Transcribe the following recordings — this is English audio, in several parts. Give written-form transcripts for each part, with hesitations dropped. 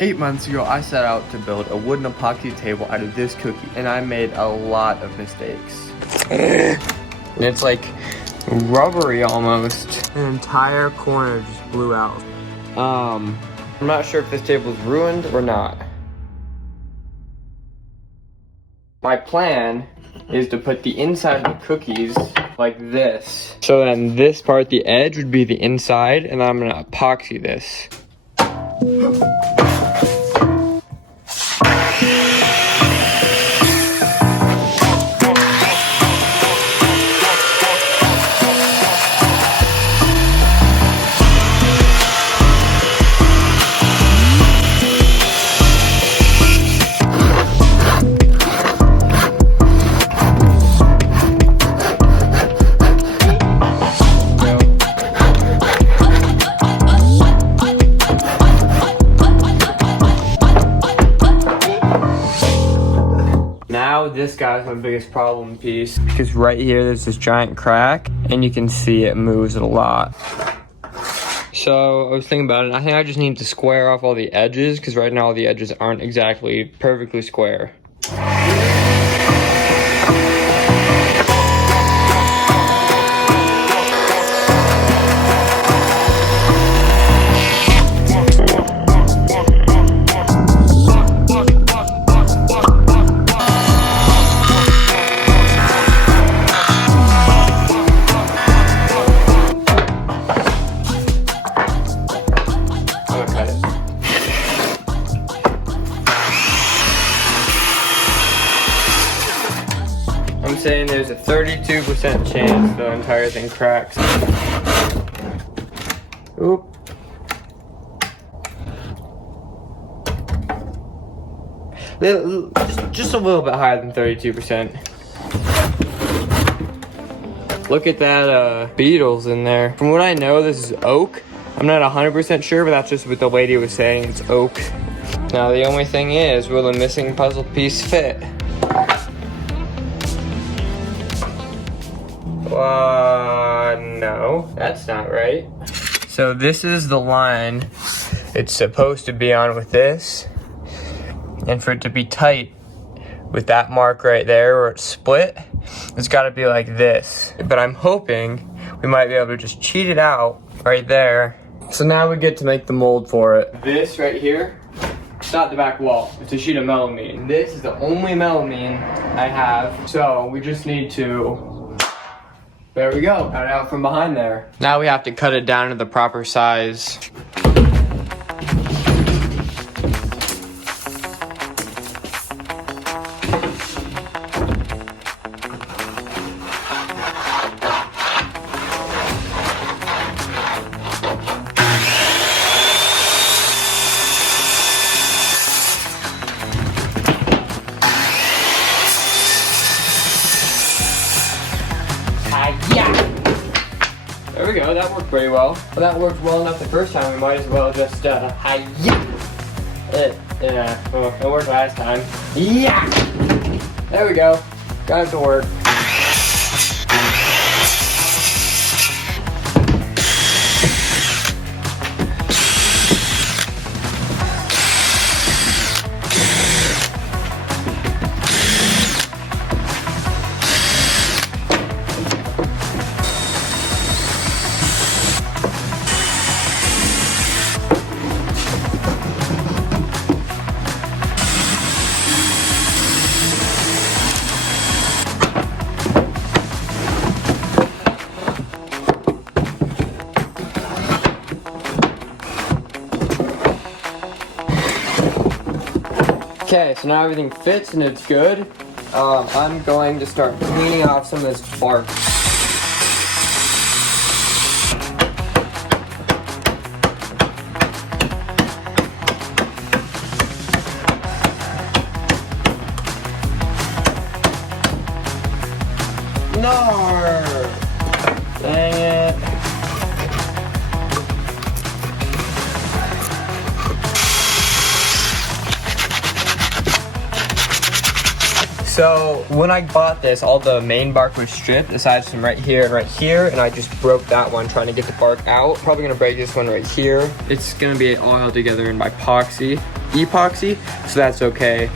8 months ago, I set out to build a wooden epoxy table out of this cookie, and I made a lot of mistakes. And it's like rubbery almost. An entire corner just blew out. I'm not sure if this table is ruined or not. My plan is to put the inside of the cookies like this. So then this part, the edge, would be the inside, and I'm gonna epoxy this. Now this guy's my biggest problem piece, because right here there's this giant crack and you can see it moves a lot. So I was thinking about it, I think I just need to square off all the edges, because right now all the edges aren't exactly perfectly square. I'm saying there's a 32% chance the entire thing cracks. Oop. Just a little bit higher than 32%. Look at that beetles in there. From what I know, this is oak. I'm not 100% sure, but that's just what the lady was saying, it's oak. Now the only thing is, will the missing puzzle piece fit? No, that's not right. So this is the line it's supposed to be on with this. And for it to be tight with that mark right there where it's split, it's gotta be like this. But I'm hoping we might be able to just cheat it out right there. So now we get to make the mold for it. This right here, it's not the back wall, it's a sheet of melamine. This is the only melamine I have. So we just need to, there we go, cut it out from behind there. Now we have to cut it down to the proper size. Yeah. There we go, that worked pretty well. Well, that worked well enough the first time, we might as well just, yeah. Well, it worked last time. Yeah! There we go, got it to work. Okay, so now everything fits and it's good. I'm going to start cleaning off some of this bark. No! Dang it. So when I bought this, all the main bark was stripped, aside from right here, and I just broke that one trying to get the bark out. Probably gonna break this one right here. It's gonna be all held together in my epoxy. epoxy, so that's okay.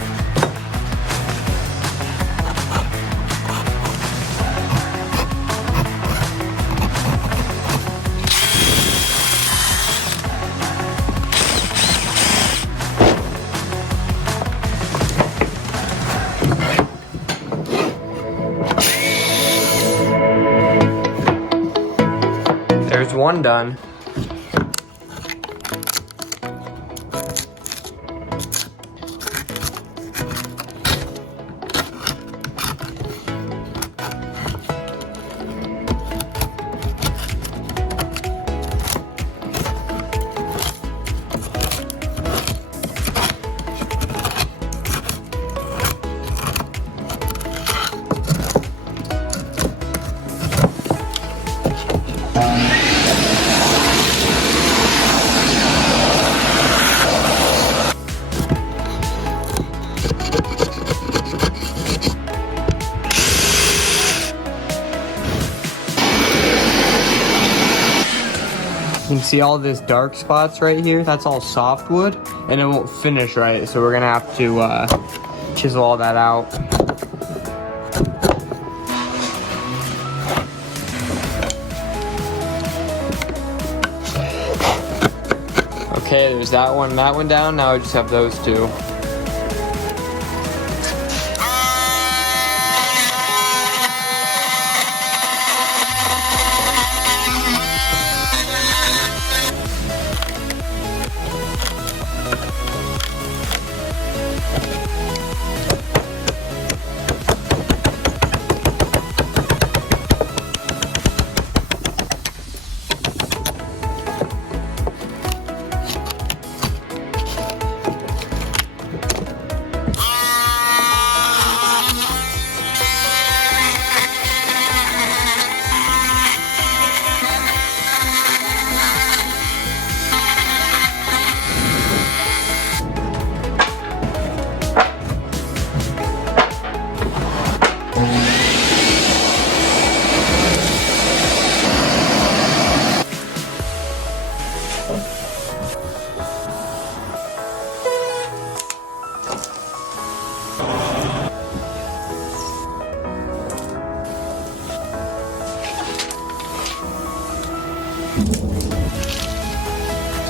There's one done. You can see all this dark spots right here. That's all softwood, and it won't finish right. So we're gonna have to chisel all that out. Okay, there's that one down. Now I just have those two.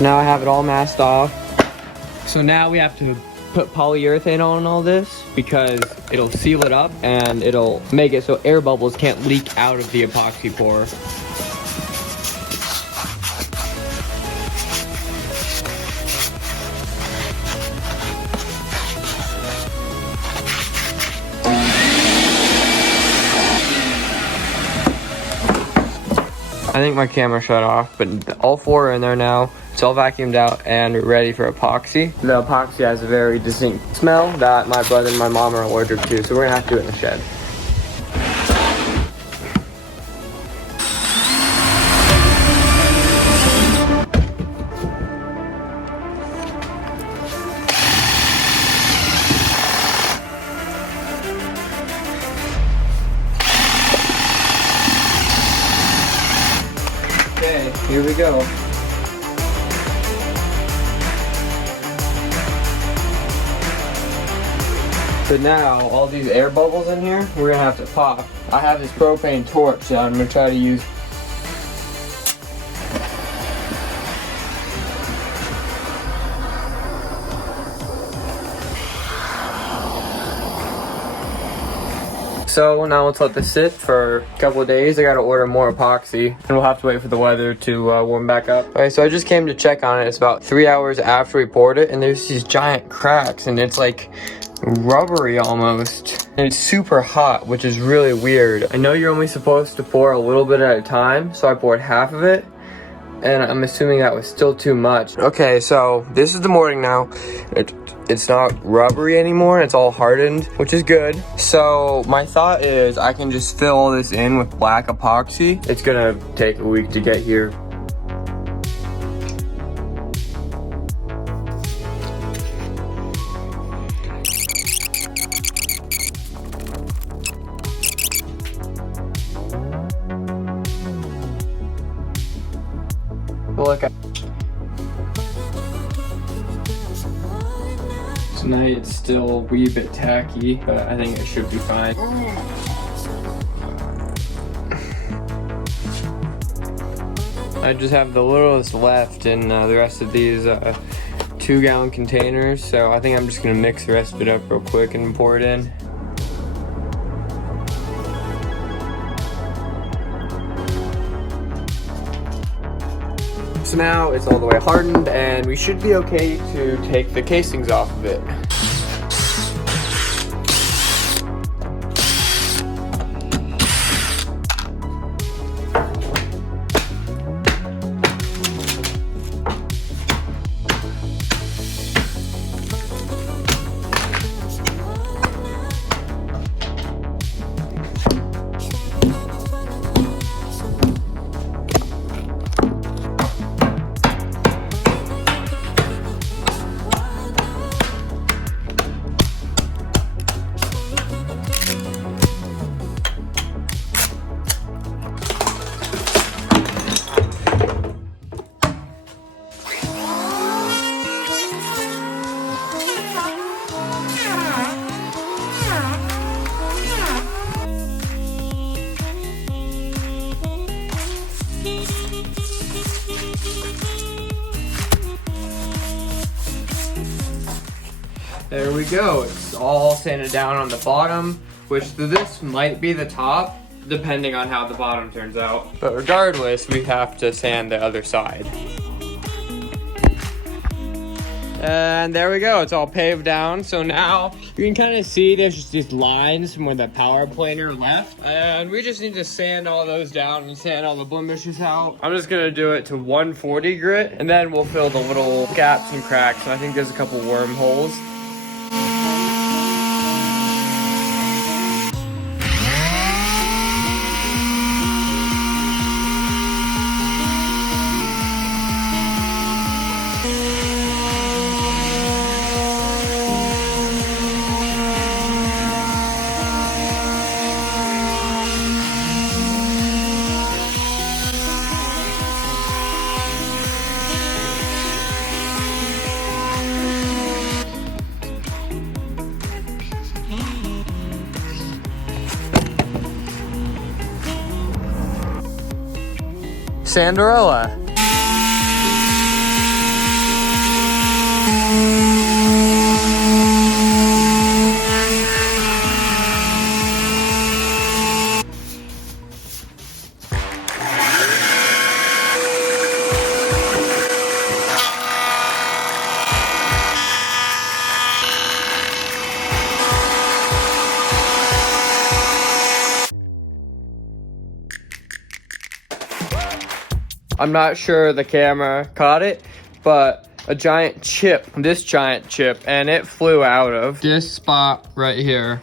Now I have it all masked off. So now we have to put polyurethane on all this because it'll seal it up and it'll make it so air bubbles can't leak out of the epoxy pour. I think my camera shut off, but all four are in there now. It's all vacuumed out and ready for epoxy. The epoxy has a very distinct smell that my brother and my mom are allergic to, so we're gonna have to do it in the shed. Okay, here we go. So now, all these air bubbles in here, we're gonna have to pop. I have this propane torch that I'm gonna try to use. So now let's let this sit for a couple of days. I gotta order more epoxy, and we'll have to wait for the weather to warm back up. Okay, so I just came to check on it. It's about 3 hours after we poured it, and there's these giant cracks, and it's like rubbery almost. And it's super hot, which is really weird. I know you're only supposed to pour a little bit at a time, so I poured half of it, and I'm assuming that was still too much. Okay, so this is the morning now. It's not rubbery anymore, it's all hardened, which is good. So my thought is I can just fill all this in with black epoxy. It's gonna take a week to get here. Look, Tonight it's still a wee bit tacky, but I think it should be fine. I just have the littlest left in the rest of these 2-gallon containers, so I think I'm just gonna mix the rest of it up real quick and pour it in. So now it's all the way hardened and we should be okay to take the casings off of it. There we go, it's all sanded down on the bottom, which this might be the top, depending on how the bottom turns out. But regardless, we have to sand the other side. And there we go, it's all paved down. So now you can kind of see there's just these lines from where the power planer left. And we just need to sand all those down and sand all the blemishes out. I'm just gonna do it to 140 grit, and then we'll fill the little gaps and cracks. And I think there's a couple wormholes. Sandarella. I'm not sure the camera caught it, but a giant chip, this giant chip, and it flew out of this spot right here.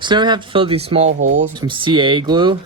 So now we have to fill these small holes with some CA glue.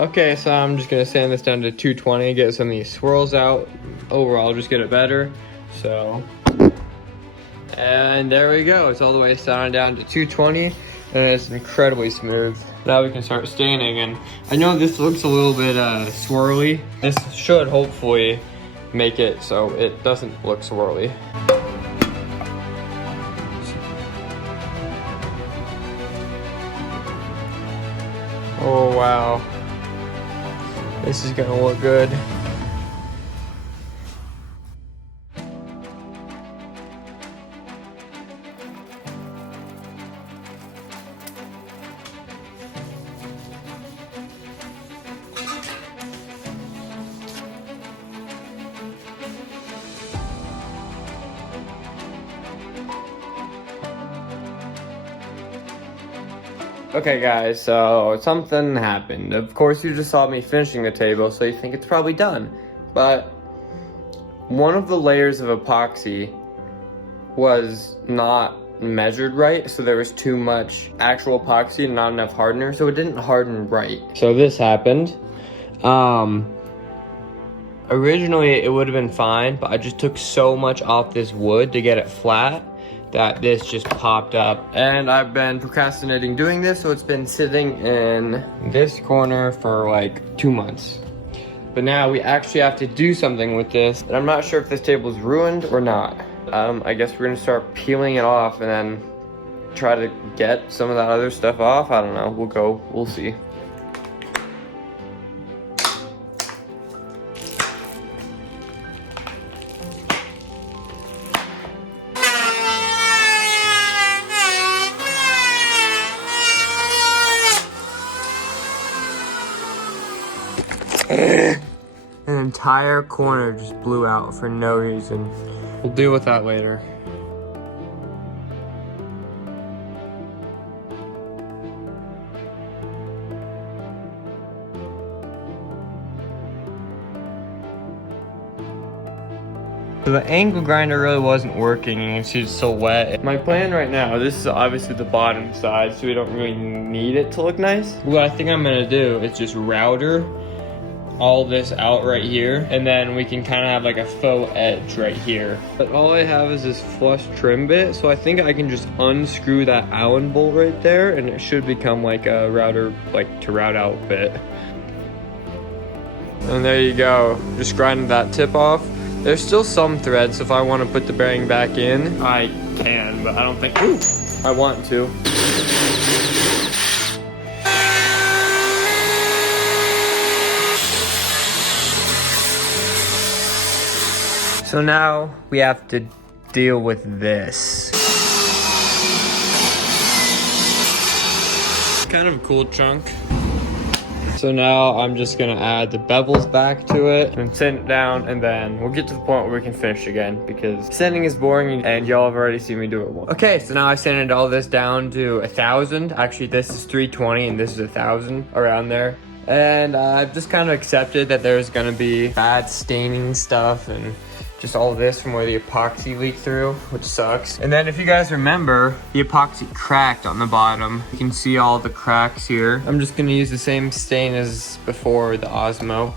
Okay, so I'm just gonna sand this down to 220, get some of these swirls out. Overall, just get it better. So, and there we go. It's all the way down to 220, and it's incredibly smooth. Now we can start staining, and I know this looks a little bit swirly. This should hopefully make it so it doesn't look swirly. Oh wow. This is gonna look good. Okay guys, so something happened. Of course you just saw me finishing the table, so you think it's probably done. But one of the layers of epoxy was not measured right, so there was too much actual epoxy and not enough hardener, so it didn't harden right. So this happened. Originally it would have been fine, but I just took so much off this wood to get it flat that this just popped up. And I've been procrastinating doing this, so it's been sitting in this corner for like 2 months. But now we actually have to do something with this, and I'm not sure if this table is ruined or not. I guess we're gonna start peeling it off and then try to get some of that other stuff off. I don't know, we'll see. An entire corner just blew out for no reason. We'll deal with that later. So the angle grinder really wasn't working, and you can see it's still wet. My plan right now, this is obviously the bottom side, so we don't really need it to look nice. What I think I'm gonna do is just router all this out right here, and then we can kind of have like a faux edge right here. But all I have is this flush trim bit, so I think I can just unscrew that Allen bolt right there, and it should become like a router, like to route out bit. And there you go, just grinding that tip off. There's still some thread, so if I want to put the bearing back in, I can, but I don't think, ooh, I want to. So now we have to deal with this. Kind of a cool chunk. So now I'm just gonna add the bevels back to it and sand it down, and then we'll get to the point where we can finish again, because sanding is boring and y'all have already seen me do it once. Okay, so now I sanded all this down to 1,000. Actually, this is 320 and this is 1,000, around there. And I've just kind of accepted that there's gonna be bad staining stuff and just all this from where the epoxy leaked through, which sucks. And then if you guys remember, the epoxy cracked on the bottom. You can see all the cracks here. I'm just gonna use the same stain as before, the Osmo.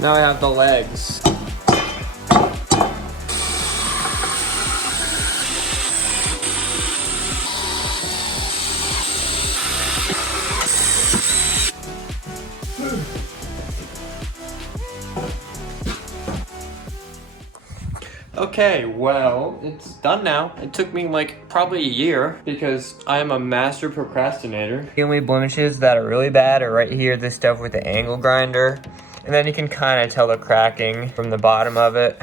Now I have the legs. Okay, well, it's done now. It took me like probably a year because I am a master procrastinator. The only blemishes that are really bad are right here, this stuff with the angle grinder. And then you can kind of tell the cracking from the bottom of it.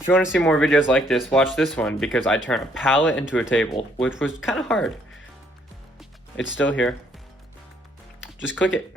If you want to see more videos like this, watch this one, because I turn a pallet into a table, which was kind of hard. It's still here. Just click it.